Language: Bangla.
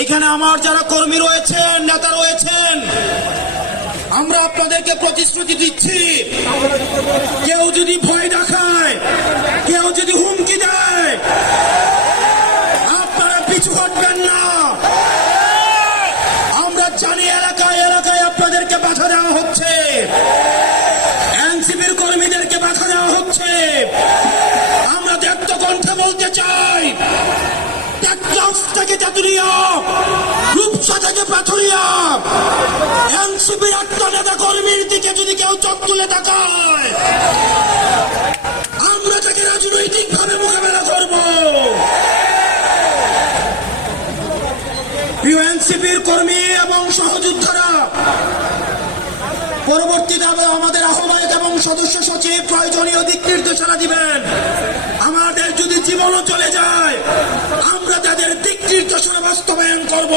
এইখানে আমার যারা কর্মী রয়েছেন, নেতা রয়েছেন, আমরা আপনাদেরকে প্রতিশ্রুতি দিচ্ছি। কেউ যদি ভয় দেখায়, কেউ যদি হুমকি দেয়, আপনারা পিছু হটবেন না। টেকনাফ থেকে চাতুরিয়া রূপসা থেকে পাথুরিয়া এনসিপির একটা নেতা কর্মীর দিকে যদি কেউ চোখ তুলে তাকায়, আমরা তাকে রাজনৈতিক ভাবে মোকাবেলা করব। প্রিয় এনসিপির কর্মী এবং সহযোদ্ধারা, পরবর্তীতে আমাদের আহ্বায়ক এবং সদস্য সচিব প্রয়োজনীয় দিক নির্দেশনা দিবেন। আমাদের যদি জীবনও চলে যায়, আমরা নির্দেশনা বাস্তবায়ন করব।